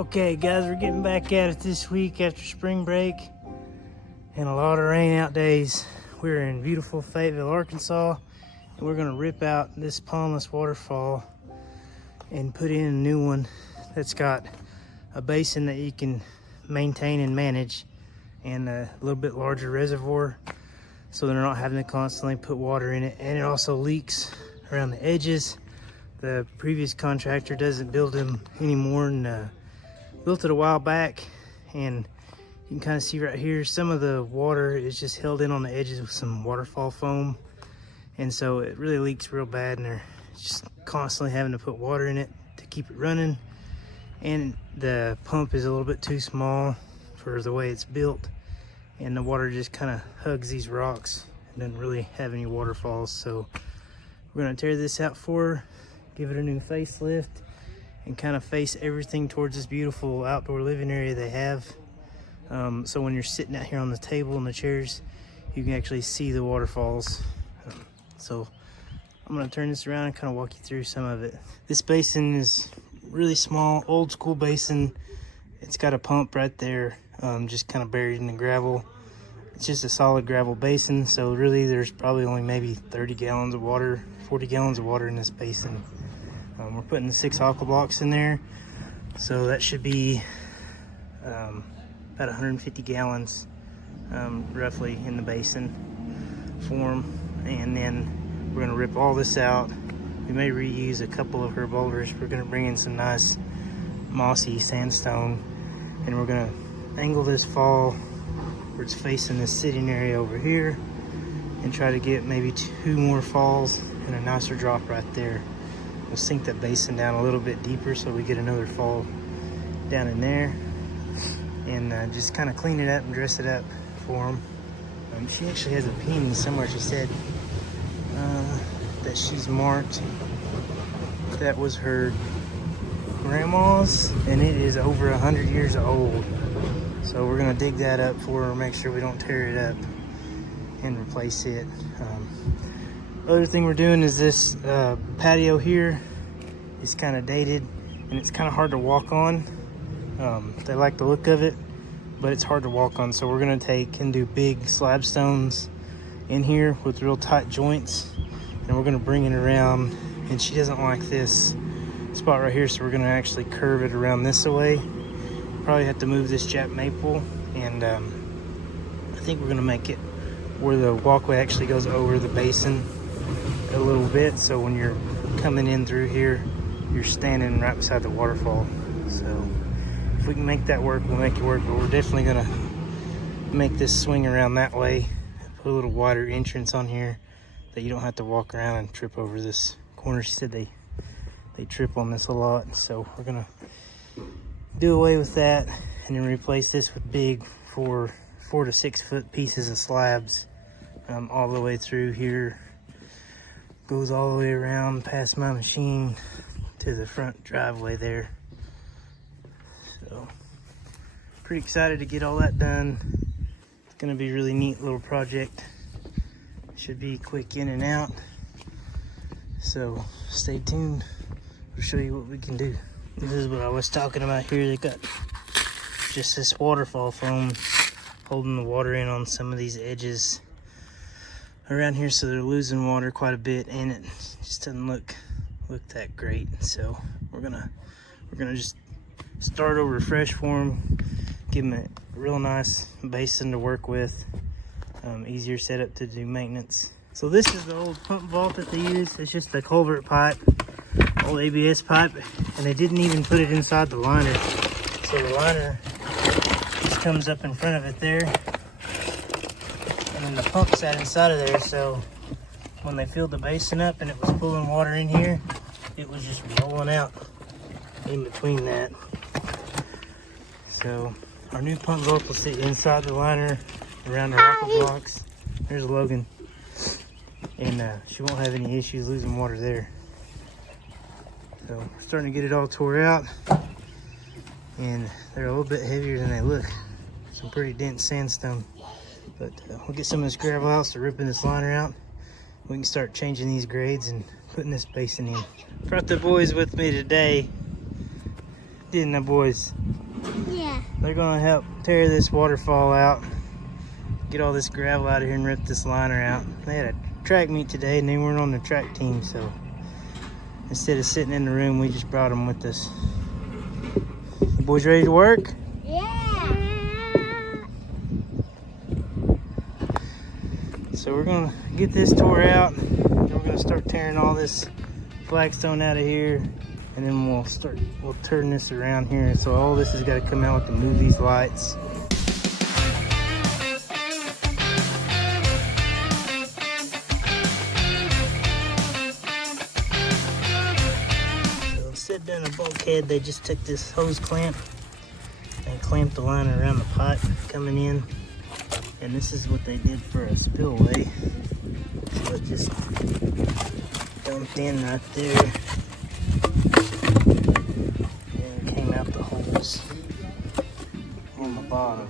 Okay guys, we're getting back at it this week after spring break and a lot of rain out days. We're in beautiful Fayetteville, Arkansas, and we're gonna rip out this pondless waterfall and put in a new one that's got a basin that you can maintain and manage and a little bit larger reservoir, so they're not having to constantly put water in it. And it also leaks around the edges. The previous contractor doesn't build them anymore, and built it a while back, and you can kind of see right here some of the water is just held in on the edges with some waterfall foam, and so it really leaks real bad, and they're just constantly having to put water in it to keep it running. And the pump is a little bit too small for the way it's built, and the water just kind of hugs these rocks and doesn't really have any waterfalls. So we're going to tear this out for her, give it a new facelift, and kind of face everything towards this beautiful outdoor living area they have. So when you're sitting out here on the table and the chairs, you can actually see the waterfalls. So I'm going to turn this around and kind of walk you through some of it. This basin is really small, old school basin. It's got a pump right there, just kind of buried in the gravel. It's just a solid gravel basin, so really there's probably only maybe 30 gallons of water, 40 gallons of water in this basin. We're putting the 6 aqua blocks in there, so that should be about 150 gallons roughly in the basin form. And then we're going to rip all this out. We may reuse a couple of her boulders. We're going to bring in some nice mossy sandstone, and we're going to angle this fall where it's facing this sitting area over here, and try to get maybe 2 more falls and a nicer drop right there. We'll sink that basin down a little bit deeper so we get another fall down in there, and just kind of clean it up and dress it up for them. She actually has a pin somewhere, she said, that she's marked. That was her grandma's, and it is over 100 years old. So we're gonna dig that up for her, make sure we don't tear it up, and replace it. Other thing we're doing is this patio here is kind of dated, and it's kind of hard to walk on. They like the look of it, but it's hard to walk on. So we're gonna take and do big slab stones in here with real tight joints, and we're gonna bring it around. And she doesn't like this spot right here, so we're gonna actually curve it around this way. Probably have to move this Jap maple, and I think we're gonna make it where the walkway actually goes over the basin a little bit, so when you're coming in through here, you're standing right beside the waterfall. So if we can make that work, we'll make it work, but we're definitely gonna make this swing around that way, put a little wider entrance on here that you don't have to walk around and trip over this corner. She said they trip on this a lot, so we're gonna do away with that and then replace this with big 4 to 6 foot pieces of slabs all the way through here. Goes all the way around past my machine to the front driveway there. So pretty excited to get all that done. It's gonna be a really neat little project. Should be quick in and out, so stay tuned. We'll show you what we can do. This is what I was talking about here. They got just this waterfall foam holding the water in on some of these edges around here, so they're losing water quite a bit, and it just doesn't look that great. So we're gonna just start over fresh for them, give them a real nice basin to work with, easier setup to do maintenance. So this is the old pump vault that they use. It's just a culvert pipe, old ABS pipe, and they didn't even put it inside the liner. So the liner just comes up in front of it there, and then the pump sat inside of there, so when they filled the basin up and it was pulling water in here, it was just rolling out in between that. So our new pump vault will sit inside the liner around the aqua blocks. There's Logan, and she won't have any issues losing water there. So we're starting to get it all tore out, and they're a little bit heavier than they look. Some pretty dense sandstone. But we'll get some of this gravel out, so ripping this liner out. We can start changing these grades and putting this basin in. Brought the boys with me today didn't they, boys? Yeah. They're gonna help tear this waterfall out, get all this gravel out of here and rip this liner out. They had a track meet today and they weren't on the track team, so instead of sitting in the room, we just brought them with us. You boys ready to work? Yeah. So we're gonna get this tore out, and we're gonna start tearing all this flagstone out of here, and then we'll turn this around here. So all this has got to come out with the move these lights. So instead of doing a bulkhead, they just took this hose clamp and clamped the liner around the pipe coming in. And this is what they did for a spillway. So it just dumped in right there. And it came out the holes on the bottom.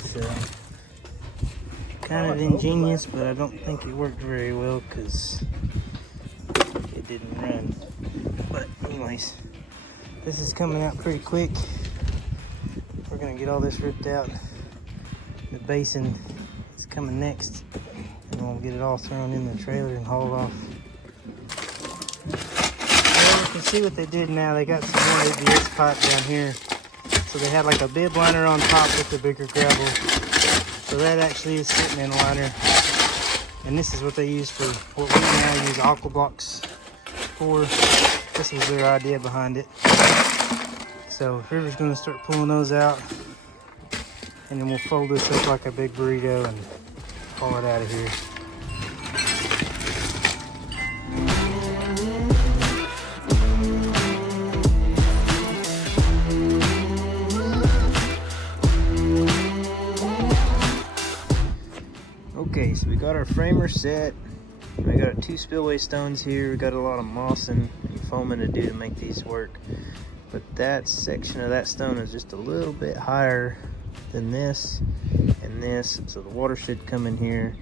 So, kind of ingenious, but I don't think it worked very well because it didn't run. But anyways, this is coming out pretty quick. We're gonna get all this ripped out. The basin is coming next, and we'll get it all thrown in the trailer and hauled off. Well, you can see what they did now. They got some more ABS pipe down here. So they had like a bib liner on top with the bigger gravel. So that actually is sitting in a liner. And this is what they use for what we now use aqua blocks for. This was their idea behind it. So River's gonna start pulling those out, and then we'll fold this up like a big burrito and haul it out of here. Okay, so we got our framer set. We got 2 spillway stones here. We got a lot of moss and foaming to do to make these work. But that section of that stone is just a little bit higher than this and this. So the water should come in here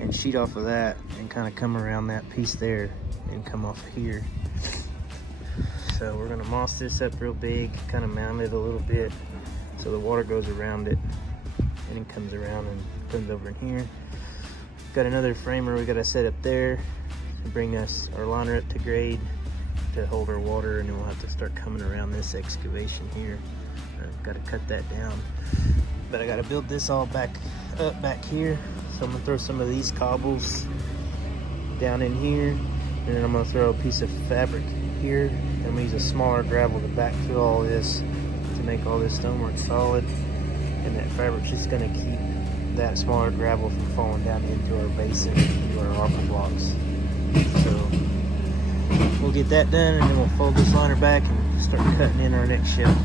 and sheet off of that and kind of come around that piece there and come off of here. So we're gonna moss this up real big, kind of mount it a little bit so the water goes around it and it comes around and comes over in here. Got another framer we gotta set up there to bring us our liner up to grade to hold our water, and then we'll have to start coming around this excavation here. I've got to cut that down, but I got to build this all back up back here. So I'm gonna throw some of these cobbles down in here, and then I'm gonna throw a piece of fabric here, and I'm gonna use a smaller gravel to backfill all this to make all this stonework solid. And that fabric's just gonna keep that smaller gravel from falling down into our basin, into our aqua blocks. So we'll get that done, and then we'll fold this liner back and start cutting in our next shelf.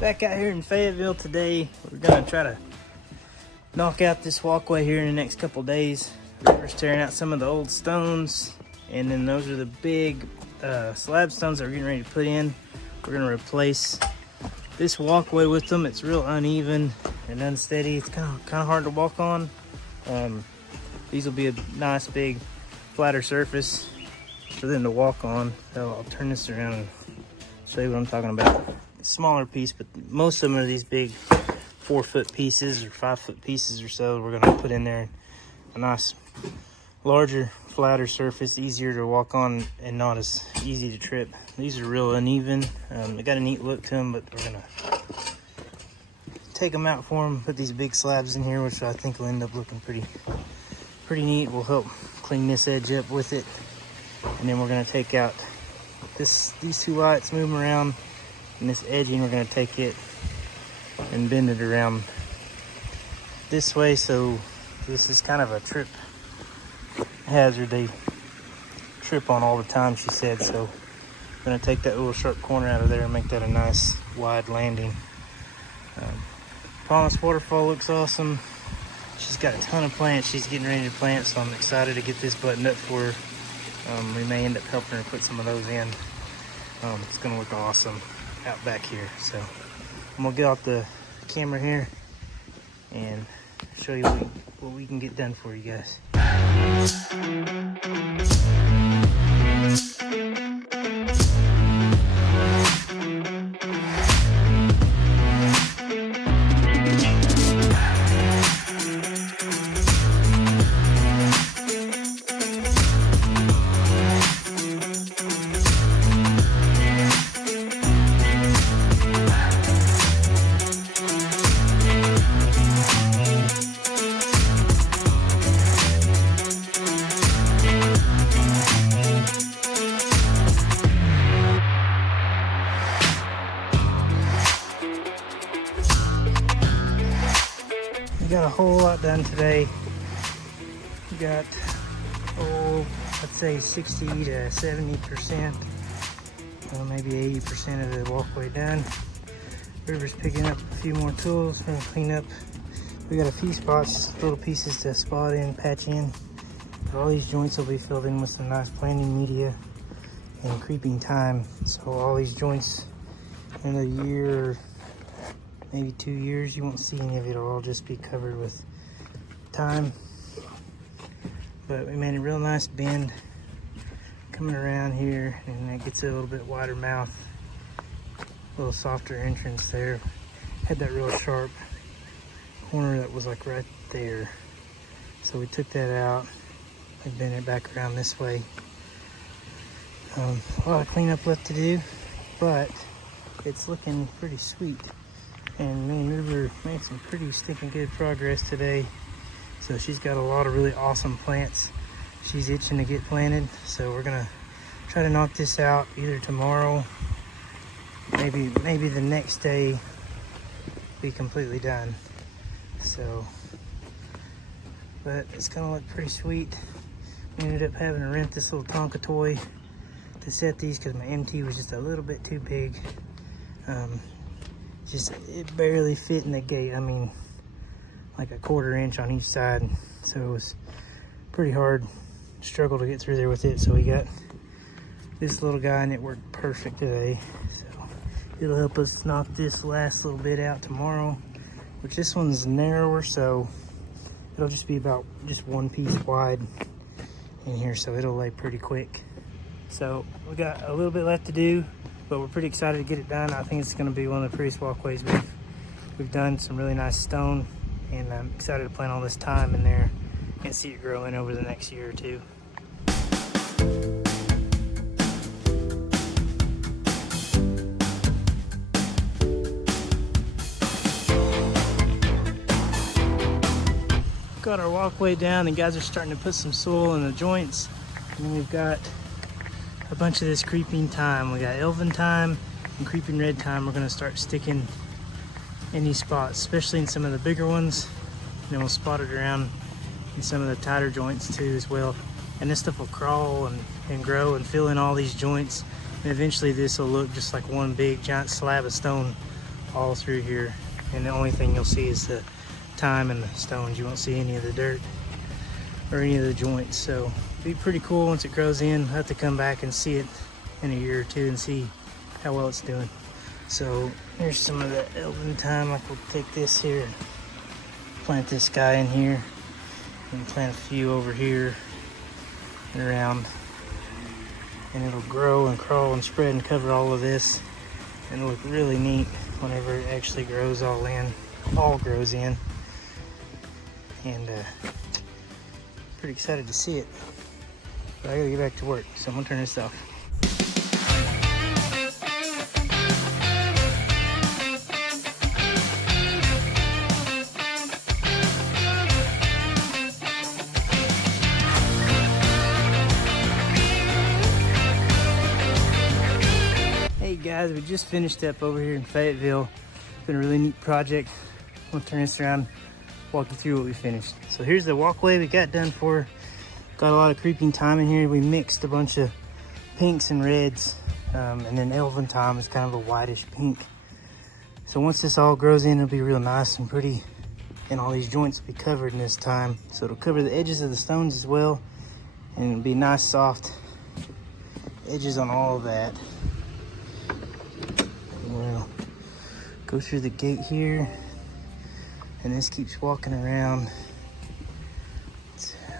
Back out here in Fayetteville today, we're gonna try to knock out this walkway here in the next couple days. River's tearing out some of the old stones, and then those are the big slab stones that we're getting ready to put in. We're gonna replace this walkway with them. It's real uneven and unsteady. It's kind of hard to walk on. These will be a nice big flatter surface for them to walk on. So I'll turn this around and show you what I'm talking about. Smaller piece, but most of them are these big 4-foot pieces or 5-foot pieces or so. We're gonna put in there a nice larger flatter surface, easier to walk on and not as easy to trip. These are real uneven. They got a neat look to them, but we're gonna take them out for them, put these big slabs in here, which I think will end up looking pretty neat. We'll help clean this edge up with it, and then we're gonna take out these 2 lights, move them around, and this edging we're gonna take it and bend it around this way. So this is kind of a trip hazard they trip on all the time, she said. So I'm gonna take that little sharp corner out of there and make that a nice wide landing. Pondless Waterfall looks awesome. She's got a ton of plants she's getting ready to plant, so I'm excited to get this buttoned up for her. We may end up helping her put some of those in. It's gonna look awesome out back here. So I'm gonna get off the camera here and show you what we can get done for you guys. We got a whole lot done today. We got, I'd say 60 to 70%, maybe 80% of the walkway done. River's picking up a few more tools for clean up. We got a few spots, little pieces to spot in, patch in. But all these joints will be filled in with some nice planting media and creeping thyme. So all these joints in a year, maybe 2 years, you won't see any of it. It'll all just be covered with thyme. But we made a real nice bend coming around here, and that gets a little bit wider mouth, a little softer entrance there. Had that real sharp corner that was like right there. So we took that out and bent it back around this way. A lot of cleanup left to do, but it's looking pretty sweet. And me and River made some pretty stinking good progress today. So she's got a lot of really awesome plants she's itching to get planted. So we're gonna try to knock this out either tomorrow, maybe the next day, be completely done. So, but it's gonna look pretty sweet. We ended up having to rent this little Tonka toy to set these because my MT was just a little bit too big. It barely fit in the gate. I mean, like a 1/4 inch on each side. So it was pretty hard struggle to get through there with it. So we got this little guy and it worked perfect today. So it'll help us knock this last little bit out tomorrow, which this one's narrower, so it'll just be about just one piece wide in here. So it'll lay pretty quick. So we got a little bit left to do, but we're pretty excited to get it done. I think it's going to be one of the prettiest walkways we've done. Some really nice stone, and I'm excited to plant all this thyme in there and see it growing over the next year or two. Got our walkway down, and guys are starting to put some soil in the joints, and then we've got a bunch of this creeping thyme. We got elven thyme and creeping red thyme. We're going to start sticking in these spots, especially in some of the bigger ones, and then we'll spot it around in some of the tighter joints too as well. And this stuff will crawl and grow and fill in all these joints, and eventually this will look just like one big giant slab of stone all through here. And the only thing you'll see is the thyme and the stones. You won't see any of the dirt or any of the joints. So it'll be pretty cool once it grows in. I'll have to come back and see it in a year or two and see how well it's doing. So here's some of the elven thyme. Like, we'll take this here and plant this guy in here, and plant a few over here and around, and it'll grow and crawl and spread and cover all of this, and it'll look really neat whenever it actually grows all grows in. And pretty excited to see it, but I gotta get back to work, so I'm gonna turn this off. Hey guys, we just finished up over here in Fayetteville. It's been a really neat project. I'm gonna turn this around, walk you through what we finished. So here's the walkway we got done for. Got a lot of creeping thyme in here. We mixed a bunch of pinks and reds, and then elven thyme is kind of a whitish pink. So once this all grows in, it'll be real nice and pretty, and all these joints will be covered in this thyme. So it'll cover the edges of the stones as well, and it'll be nice soft edges on all of that. And we'll go through the gate here. And this keeps walking around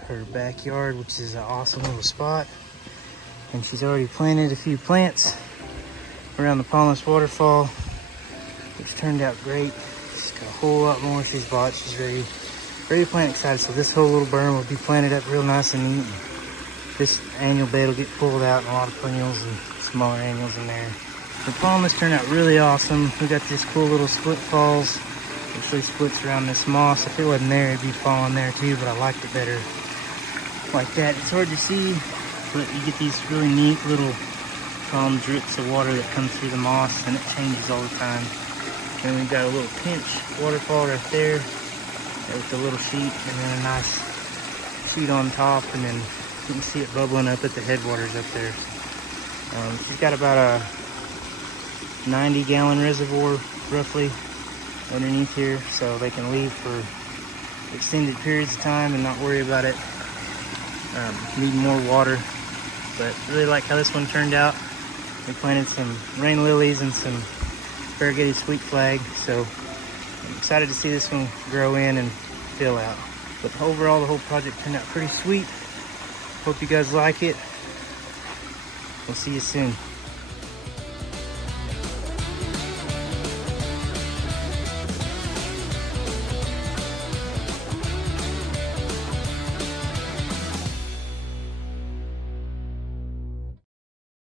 her backyard, which is an awesome little spot. And she's already planted a few plants around the Pondless Waterfall, which turned out great. She's got a whole lot more she's bought. She's very plant excited. So this whole little berm will be planted up real nice and neat. This annual bed will get pulled out, and a lot of perennials and smaller annuals in there. The Pondless turned out really awesome. We got this cool little split falls. Actually splits around this moss. If it wasn't there, it'd be falling there too, but I liked it better like that. It's hard to see, but you get these really neat little calm drips of water that come through the moss, and it changes all the time. And we've got a little pinch waterfall right there with the little sheet, and then a nice sheet on top, and then you can see it bubbling up at the headwaters up there. She's got about a 90-gallon reservoir roughly underneath here, so they can leave for extended periods of time and not worry about it needing more water. But really like how this one turned out. We planted some rain lilies and some variegated sweet flag, so I'm excited to see this one grow in and fill out. But overall, the whole project turned out pretty sweet. Hope you guys like it. We'll see you soon.